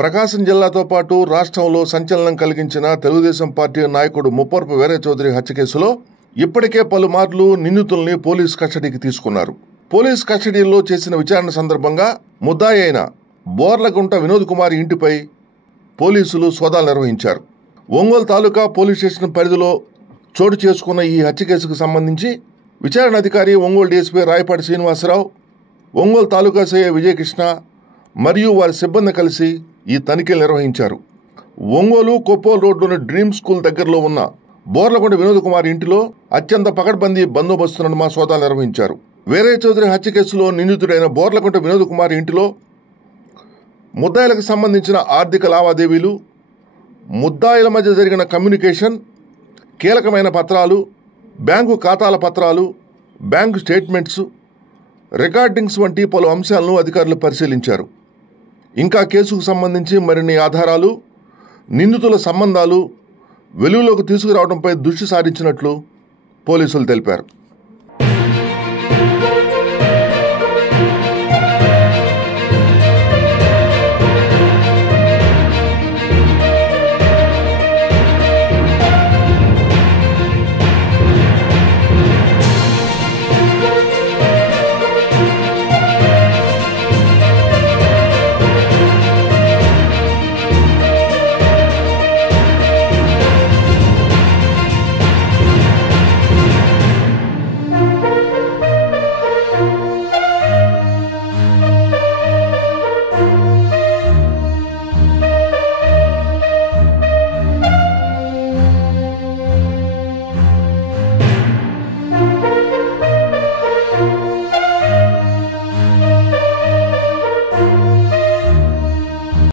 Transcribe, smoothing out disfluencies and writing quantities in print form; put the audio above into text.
ప్రకాశం జిల్లాతో పాటు రాష్ట్రంలో సంచలనం కలిగించిన తెలుగుదేశం పార్టీ నాయకుడు ముప్పవరపు వీరయ్య చౌదరి హత్య కేసులో ఇప్పటికే పలుమార్లు నిందితుల్ని పోలీస్ కస్టడీకి తీసుకున్నారు. పోలీస్ కస్టడీలో చేసిన విచారణ సందర్భంగా ముద్దాయి అయిన బోర్లగుంట వినోద్ కుమార్ ఇంటిపై పోలీసులు సోదాలు నిర్వహించారు. ఒంగోలు తాలూకా పోలీస్ స్టేషన్ పరిధిలో చోటు చేసుకున్న ఈ హత్య కేసుకు సంబంధించి విచారణ అధికారి ఒంగోలు డీఎస్పీ రాయపాటి శ్రీనివాసరావు, ఒంగోలు తాలూకా సీఐ విజయకృష్ణ మరియు వారి సిబ్బంది కలిసి ఈ తనిఖీలు నిర్వహించారు. ఒంగోలు కొప్పోలు రోడ్డులోని డ్రీమ్ స్కూల్ దగ్గరలో ఉన్న బోర్లగొండ వినోద్ కుమార్ ఇంటిలో అత్యంత పకడ్బందీ బందోబస్తు నడుమ సోదాలు నిర్వహించారు. వీరయ్య చౌదరి హత్య కేసులో నిందితుడైన బోర్లగొండ వినోద్ కుమార్ ఇంటిలో ముద్దాయిలకు సంబంధించిన ఆర్థిక లావాదేవీలు, ముద్దాయిల మధ్య జరిగిన కమ్యూనికేషన్, కీలకమైన పత్రాలు, బ్యాంకు ఖాతాల పత్రాలు, బ్యాంకు స్టేట్మెంట్స్, రికార్డింగ్స్ వంటి పలు అంశాలను అధికారులు పరిశీలించారు. ఇంకా కేసుకు సంబంధించి మరిన్ని ఆధారాలు, నిందితుల సంబంధాలు వెలుగులోకి తీసుకురావడంపై దృష్టి సారించినట్లు పోలీసులు తెలిపారు.